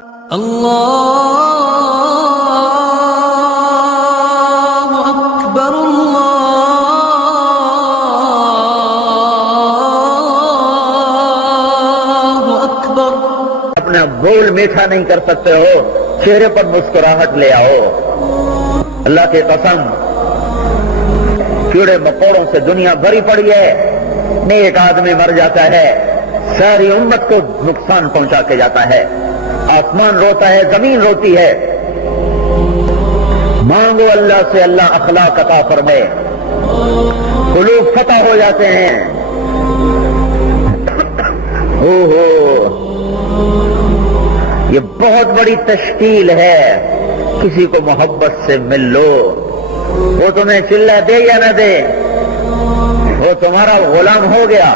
اللہ اکبر اللہ اکبر۔ اپنا بول میٹھا نہیں کر سکتے ہو، چہرے پر مسکراہٹ لے آؤ۔ اللہ کی قسم، کیڑے مکوڑوں سے دنیا بھری پڑی ہے، نیک آدمی مر جاتا ہے ساری امت کو نقصان پہنچا کے جاتا ہے۔ آسمان روتا ہے، زمین روتی ہے۔ مانگو اللہ سے، اللہ اخلاق عطا فرمائے، قلوب فتح ہو جاتے ہیں۔ یہ بہت بڑی تشکیل ہے، کسی کو محبت سے مل لو، وہ تمہیں چلہ دے یا نہ دے، وہ تمہارا غلام ہو گیا،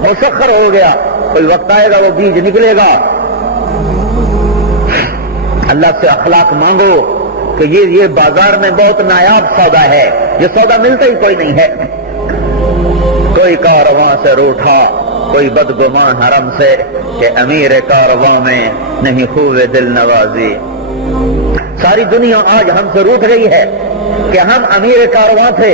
مسخر ہو گیا، کوئی وقت آئے گا وہ بیج نکلے گا۔ اللہ سے اخلاق مانگو کہ یہ بازار میں بہت نایاب سودا ہے، یہ سودا ملتا ہی کوئی نہیں ہے۔ کوئی کارواں سے روٹھا، کوئی بدگمان حرم سے، کہ امیر کارواں میں نہیں خوب دل نوازی۔ ساری دنیا آج ہم سے روٹھ گئی ہے کہ ہم امیر کارواں تھے،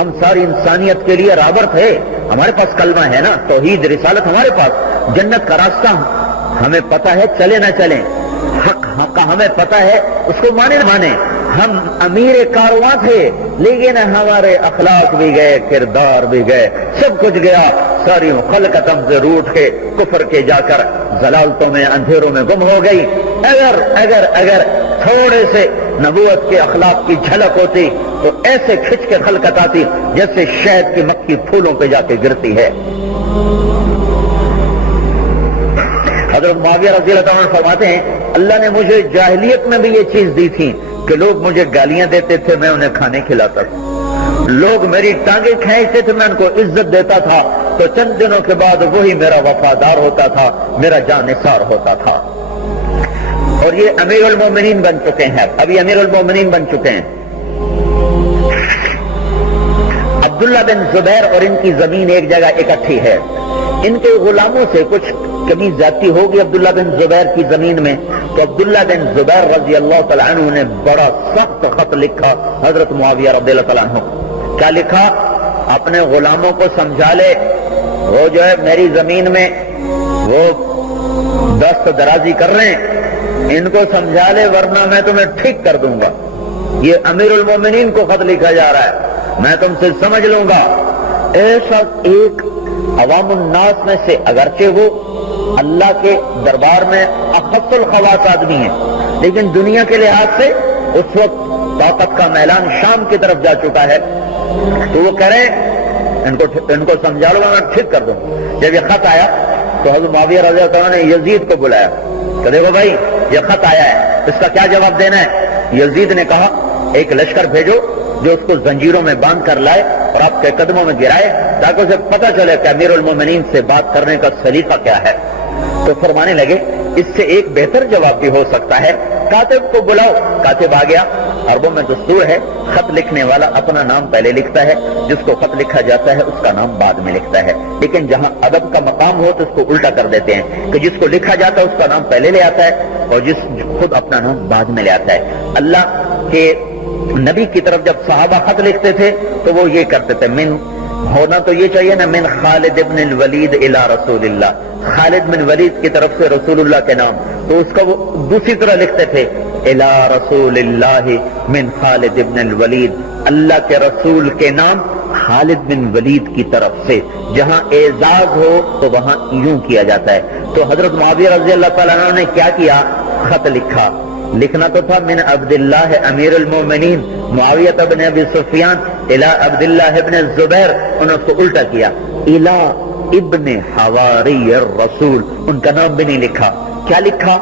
ہم ساری انسانیت کے لیے رابر تھے، ہمارے پاس کلمہ ہے نا، توحید رسالت ہمارے پاس، جنت کا راستہ ہمیں پتہ ہے، چلے نہ چلیں، حق کا ہمیں پتہ ہے، اس کو مانے نہ مانے۔ ہم امیر کارواں تھے، لیکن ہمارے اخلاق بھی گئے، کردار بھی گئے، سب کچھ گیا۔ ساری خلقت ہم سے روٹ کے کفر کے جا کر ضلالتوں میں، اندھیروں میں گم ہو گئی۔ اگر تھوڑے سے نبوت کے اخلاق کی جھلک ہوتی تو ایسے کھچ کے خلقت آتی جیسے شہد کی مکھی پھولوں پہ جا کے گرتی ہے۔ حضرت معاویہ رضی اللہ عنہ فرماتے ہیں، اللہ نے مجھے جاہلیت میں بھی یہ چیز دی تھی کہ لوگ مجھے گالیاں دیتے تھے، میں انہیں کھانے کھلاتا تھا، لوگ میری ٹانگیں کھینچتے تھے، میں ان کو عزت دیتا تھا، تو چند دنوں کے بعد وہی میرا وفادار ہوتا تھا، میرا جانثار ہوتا تھا۔ اور یہ امیر المومنین بن چکے ہیں، ابھی امیر المومنین بن چکے ہیں۔ عبداللہ بن زبیر اور ان کی زمین ایک جگہ اکٹھی ہے، ان کے غلاموں سے کچھ کمی زیادتی ہوگی عبداللہ بن زبیر کی زمین میں، تو عبداللہ بن زبیر رضی اللہ تعالیٰ عنہ نے بڑا سخت خط لکھا حضرت معاویہ رضی اللہ تعالیٰ عنہ۔ کیا لکھا؟ اپنے غلاموں کو سمجھا لے، وہ جو ہے میری زمین میں وہ دست درازی کر رہے ہیں، ان کو سمجھا لے ورنہ میں تمہیں ٹھیک کر دوں گا۔ یہ امیر المومنین کو خط لکھا جا رہا ہے، میں تم سے سمجھ لوں گا۔ ایسا ایک عوام الناس میں سے، اگرچہ وہ اللہ کے دربار میں اخص الخواص آدمی ہیں، لیکن دنیا کے لحاظ سے اس وقت طاقت کا میلان شام کی طرف جا چکا ہے، تو وہ کہہ رہے ہیں ان کو سمجھا لوں گا، میں ٹھیک کر دوں۔ جب یہ خط آیا تو حضرت معاویہ رضی اللہ عنہ نے یزید کو بلایا کہ دیکھو بھائی یہ خط آیا ہے، اس کا کیا جواب دینا ہے؟ یزید نے کہا ایک لشکر بھیجو جو اس کو زنجیروں میں باندھ کر لائے اور آپ کے قدموں میں گرائے، تاکہ اسے پتہ چلے کہ امیر المومنین سے بات کرنے کا سلیقہ کیا ہے۔ تو فرمانے لگے اس سے ایک بہتر جواب بھی ہو سکتا ہے، کاتب کو بلاؤ۔ کاتب آ گیا۔ عربوں میں دستور ہے، خط لکھنے والا اپنا نام پہلے لکھتا ہے، جس کو خط لکھا جاتا ہے اس کا نام بعد میں لکھتا ہے، لیکن جہاں ادب کا مقام ہو تو اس کو الٹا کر دیتے ہیں کہ جس کو لکھا جاتا ہے اس کا نام پہلے لے آتا ہے اور جس خود اپنا نام بعد میں لے آتا ہے۔ اللہ کے نبی کی طرف جب صحابہ خط لکھتے تھے تو وہ یہ کرتے تھے، من ہونا تو یہ چاہیے نا، من خالد ابن الولید الی رسول اللہ، خالد بن ولید کی طرف سے رسول اللہ کے نام، تو اس کا وہ دوسری طرح لکھتے تھے، الی رسول اللہ من خالد ابن الولید، اللہ کے رسول کے نام خالد بن ولید کی طرف سے۔ جہاں اعزاز ہو تو وہاں یوں کیا جاتا ہے۔ تو حضرت معاویہ رضی اللہ تعالیٰ عنہ نے کیا کیا؟ خط لکھا۔ لکھنا تو تھا من عبداللہ امیر المومنین معاویہ بن ابی سفیان الی عبداللہ ابن الزبیر، انہوں نے اس کو الٹا کیا، الی ابن حواری الرسول، ان کا نام بھی نہیں لکھا۔ کیا لکھا؟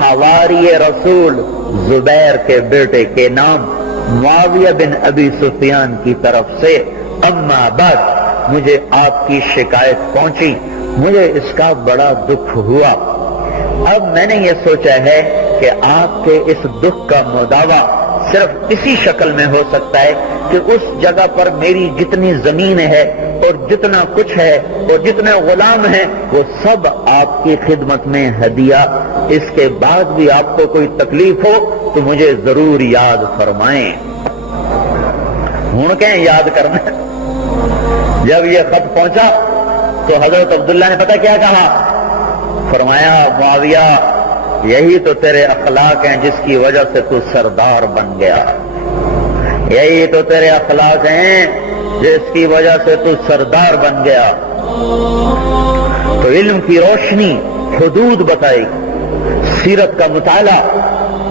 حواری رسول، زبیر کے بیٹے کے نام، معاویہ بن ابی سفیان کی طرف سے۔ اما بعد، مجھے آپ کی شکایت پہنچی، مجھے اس کا بڑا دکھ ہوا۔ اب میں نے یہ سوچا ہے کہ آپ کے اس دکھ کا مداوع صرف اسی شکل میں ہو سکتا ہے کہ اس جگہ پر میری جتنی زمین ہے اور جتنا کچھ ہے اور جتنے غلام ہیں وہ سب آپ کی خدمت میں ہدیہ، اس کے بعد بھی آپ کو کوئی تکلیف ہو تو مجھے ضرور یاد فرمائیں۔ ہوں کہیں یاد کرنا۔ جب یہ خط پہنچا تو حضرت عبداللہ نے پتہ کیا کہا؟ فرمایا معاویہ یہی تو تیرے اخلاق ہیں جس کی وجہ سے تو سردار بن گیا، یہی تو تیرے اخلاق ہیں جس کی وجہ سے تو سردار بن گیا۔ تو علم کی روشنی حدود بتائی، سیرت کا مطالعہ،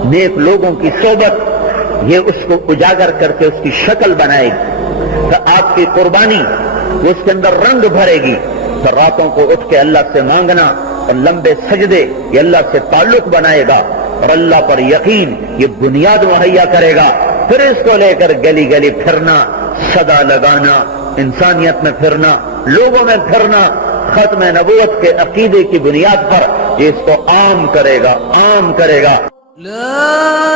نیک لوگوں کی صحبت، یہ اس کو اجاگر کر کے اس کی شکل بنائے گی تو آپ کی قربانی اس کے اندر رنگ بھرے گی۔ تو راتوں کو اٹھ کے اللہ سے مانگنا اور لمبے سجدے یہ اللہ سے تعلق بنائے گا اور اللہ پر یقین یہ بنیاد مہیا کرے گا۔ پھر اس کو لے کر گلی گلی پھرنا، صدا لگانا، انسانیت میں پھرنا، لوگوں میں پھرنا، ختم نبوت کے عقیدے کی بنیاد پر یہ اس کو عام کرے گا، عام کرے گا۔ لا